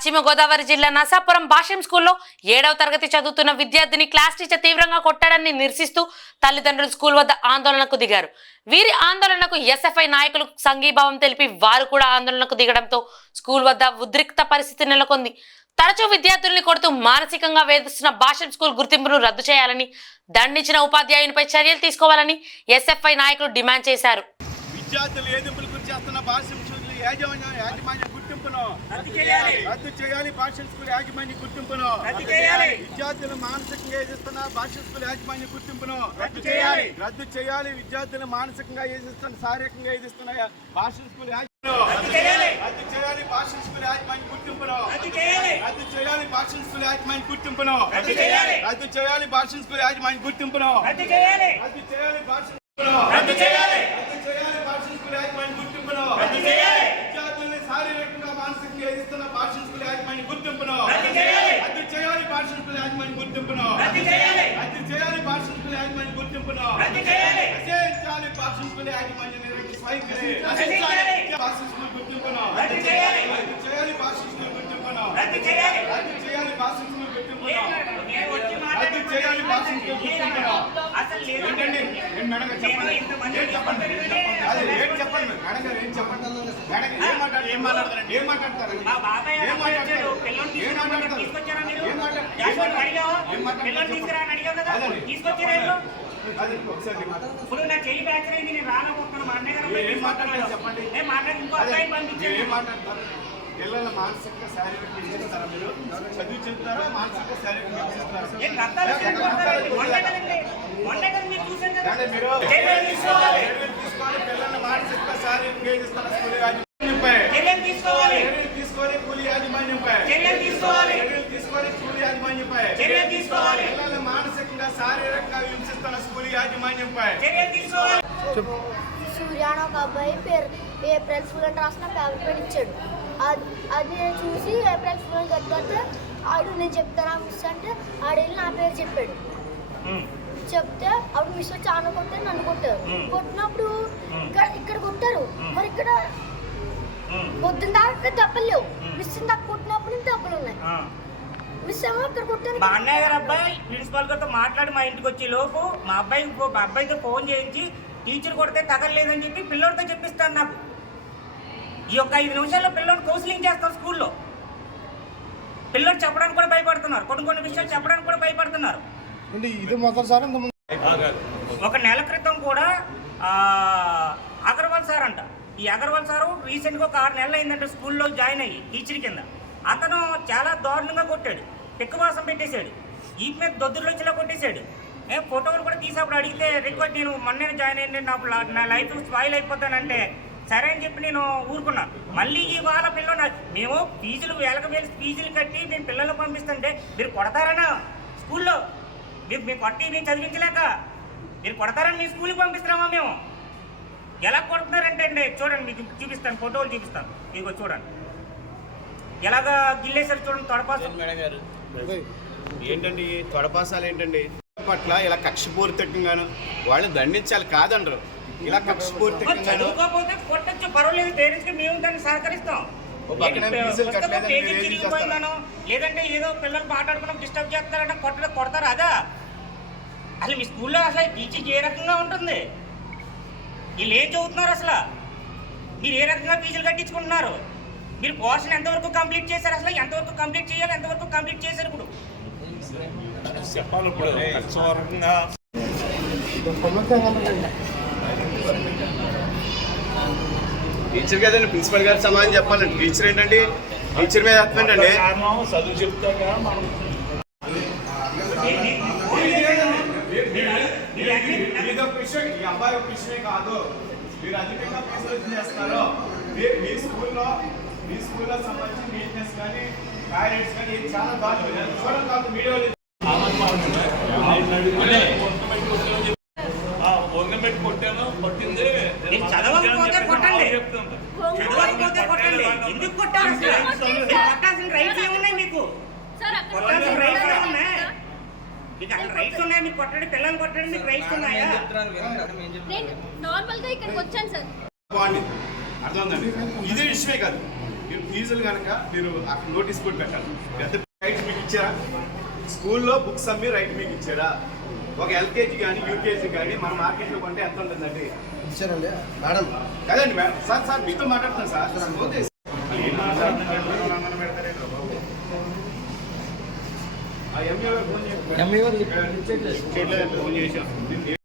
పశ్చిమ గోదావరి జిల్లా నసాపురం భాష్యం స్కూల్లో 7వ తరగతి చదువుతున్న విద్యార్థిని క్లాస్ టీచర్ తీవ్రంగా కొట్టడాన్ని నిరసిస్తూ తల్లిదండ్రులు స్కూల్ వద్ద ఆందోళనకు దిగారు. వీరి ఆందోళనకు ఎస్ఎఫ్ఐ నాయకులు సంఘీభావం తెలిపి వారు కూడా ఆందోళనకు దిగడంతో స్కూల్ వద్ద ఉద్రిక్త పరిస్థితి నెలకొంది. తరచూ విద్యార్థుల్ని కొడుతూ మానసికంగా వేధిస్తున్న భాష్యం స్కూల్ గుర్తింపును రద్దు చేయాలని, దండించిన ఉపాధ్యాయునిపై చర్యలు తీసుకోవాలని ఎస్ఎఫ్ఐ నాయకులు డిమాండ్ చేశారు. యాజమాన్య గుర్తింపును రద్దు చేయాలి. భాష్యం స్కూల్ యాజమాన్య గుర్తింపును విద్యార్థులు మానసికంగా వేధిస్తున్న భాష్యం స్కూల్ యాజమాన్య గుర్తింపును రద్దు చేయాలి. విద్యార్థులు మానసికంగా వేధిస్తున్న, శారీరకంగా వేధిస్తున్న భాష్యం స్కూల్ రద్దు చేయాలి. భాష్యం స్కూల్ యాజమాన్య గుర్తింపును రద్దు చేయాలి. భాష్యం స్కూల్ యాజమాన్య గుర్తింపును రద్దు చేయాలి. భాష్యం స్కూల్ యాజమాన్య గుర్తింపును రద్దు చేయాలి. భాష్యం రద్దు చేయాలి. భాష్యం స్కూల్ యాజమాన్య గుర్తింపును రద్దు చేయాలి. విద్యార్థుల్ని శారీరకంగా మానసికంగా వేధిస్తున్న భాష్యం స్కూల్ యాజమాన్య గుర్తింపును రద్దు చేయాలి. భాష్యం స్కూల్ యాజమాన్య గుర్తింపును రద్దు చేయాలి. భాష్యం స్కూల్ యాజమాన్య గుర్తింపును రద్దు చేయాలి. భాష్యం స్కూల్ యాజమాన్య వైఖరి భాష్యం స్కూల్ గుర్తింపును రద్దు చేయాలి. భాష్యం స్కూల్ గుర్తింపును రద్దు చేయాలి. భాష్యం స్కూల్ గుర్తింపును రద్దు చేయాలి. భాష్యం స్కూల్ గుర్తింపును ఏంటండి మేడం చెప్పండి. ఏం మాట్లాడతారు? ఇప్పుడు నా చెయ్యి బ్యాచ్ అయింది, నేను రానబోతున్నాను. మా అన్నయ్య గారు చెప్పండి. పిల్లల మానసిక శారీరక చేస్తారా? మీరు చదువు చెప్తారా? మానసిక శారీరక చేస్తారా? పిల్లల మానసిక శారీరక తీసుకోవాలి. కూలి యాజమాన్యంపై పిల్లల మానసికంగా శారీరకంగా హింసిస్తున్న స్కూల్ యాజమాన్యంపై సూర్య అని ఒక అబ్బాయి పేరు ఏప్రిల్ ఫుల్ అని రాసిన పేపర్ పెన్ ఇచ్చాడు. అది నేను చూసి ఏప్రిల్ ఫుల్ అని కట్టుకొస్తే ఆడు నేను చెప్తాను మిస్ అంటే ఆడేళ్ళు నా పేరు చెప్పాడు. చెప్తే అప్పుడు మిస్ వచ్చి ఆన కొట్టారు, నన్ను కొట్టారు. కొట్టినప్పుడు ఇక్కడ కొట్టారు. మరి ఇక్కడ పొద్దున్న దాకా దెబ్బలు లేవు, మిస్ దాకా కొట్టినప్పుడు దెబ్బలు ఉన్నాయి. మిస్ ఏమో ఇక్కడ కొట్టాను. మా అన్నయ్య గారు అబ్బాయి ప్రిన్సిపాల్ గారితో మాట్లాడి మా ఇంటికి వచ్చే లోపు మా అబ్బాయితో ఫోన్ చేయించి టీచర్ కొడితే తగలలేదని చెప్పి పిల్లోడితో చెప్పిస్తాను. నాకు ఈ యొక్క 5 నిమిషాల్లో పిల్లోని కౌన్సిలింగ్ చేస్తారు. స్కూల్లో పిల్లోడు చెప్పడానికి కూడా భయపడుతున్నారు. కొన్ని విషయాలు చెప్పడానికి కూడా భయపడుతున్నారు. ఒక నెల క్రితం కూడా అగర్వాల్ సార్ అంట. ఈ అగర్వాల్ సారు రీసెంట్గా ఒక 6 నెలలు అయిందంటే స్కూల్లో జాయిన్ అయ్యి టీచర్ కింద. అతను చాలా దారుణంగా కొట్టాడు, పిక్కవాసం పెట్టేశాడు, ఈ మీద దొద్దుర్లొచ్చేలా కొట్టేశాడు. ఫోటోలు కూడా తీసినప్పుడు అడిగితే రిక్వెస్ట్, నేను మొన్నే జాయిన్ అయ్యింది, నా లైఫ్ స్పాయిల్ అయిపోతానంటే సరే అని చెప్పి నేను ఊరుకున్నాను. మళ్ళీ ఇవాళ పిల్లలు మేము ఫీజులు కట్టి మేము పిల్లలు పంపిస్తుంటే మీరు కొడతారనా? స్కూల్లో మేము కొట్టి మేము చదివించలేక మీరు కొడతారని మీ స్కూల్కి పంపిస్తున్నామా? మేము ఎలా కొడుతున్నారంటే అండి చూడండి, మీకు చూపిస్తాను, ఫోటోలు చూపిస్తాను. మీకు చూడండి ఎలాగా గిల్లేసారు చూడండి. తొడపాసం ఏంటండి? తొడపాసాలు ఏంటండి? పట్ల ఇలా కక్షపూరితంగాను వాళ్ళని దండించాలి కాదంటారు. ఇలా కక్షపూరితంగా చదువుకోకపోతే కొట్టచ్చు, పర్వాలేదు, పేరెంట్స్కి మేము దాన్ని సహకరిస్తాం. చిరిగిపోయిందాను లేదంటే ఏదో పిల్లలు మాట్లాడుకున్నాం డిస్టర్బ్ చేస్తారంటే కొడతారు. అదా అసలు మీ స్కూల్లో అసలు టీచింగ్ ఏ రకంగా ఉంటుంది? వీళ్ళు ఏం చదువుతున్నారు? అసలు మీరు ఏ రకంగా ఫీజులు కట్టించుకుంటున్నారు? మీరు పోర్షన్ ఎంతవరకు కంప్లీట్ చేశారు? అసలు ఎంతవరకు కంప్లీట్ చేయాలి, ఎంతవరకు కంప్లీట్ చేశారు? ఇప్పుడు చెప్పాలి. టీచర్ కదండి, ప్రిన్సిపల్ గారు సమాధానం చెప్పాలండి. టీచర్ ఏంటండి? టీచర్ మీద చెప్పండి. చదువు చెప్తాగా మనం ఈ అబ్బాయి ఒక విషయమే కాదు, మీరు అధికంగా ఫీజులు చేస్తున్నారు. మీ స్కూల్లో సంబంధించి నీట్నెస్ కానీ టాయిలెట్స్ కానీ చాలా దారుణం. చూడండి కాదు వీడియోలు పెట్టి కొట్టాను, కొట్టింది చదవకపోతే కొట్టండి, చదవకపోతే కొట్టండి. ఎందుకు కొట్టారు? కొట్టాల్సిన రైట్స్ ఏమున్నాయి మీకు? కొట్టాల్సిన రైట్స్ ఏమున్నాయి మీకు? అసలు రైట్స్ ఉన్నాయి మీకు? కొట్టండి, పిల్లలు కొట్టండి, మీకు రైట్స్ ఉన్నాయా? నార్మల్ గా ఇక్కడికి వచ్చాను సార్. బాగుంది, అర్థమైందండి. ఇదే విషయమే కాదు, మీరు ఫీజులు కనుక మీరు అక్కడ నోటీస్ కూడా పెట్టాలి. పెద్ద రైట్ మీకు ఇచ్చారా? స్కూల్లో బుక్స్ అమ్మి రైట్ మీకు ఇచ్చారా? ఒక ఎల్కేజీ కానీ యూకేజీ కానీ మన మార్కెట్లో కొంటే ఎంత ఉంటుందండి? ఇచ్చారండి మేడం. కదండి మేడం. సార్ మీతో మాట్లాడుతున్నాను సార్. పోతే ఏం మాట్లాడుతున్నాను? ఆ ఎంఏ ఫోన్ చేసి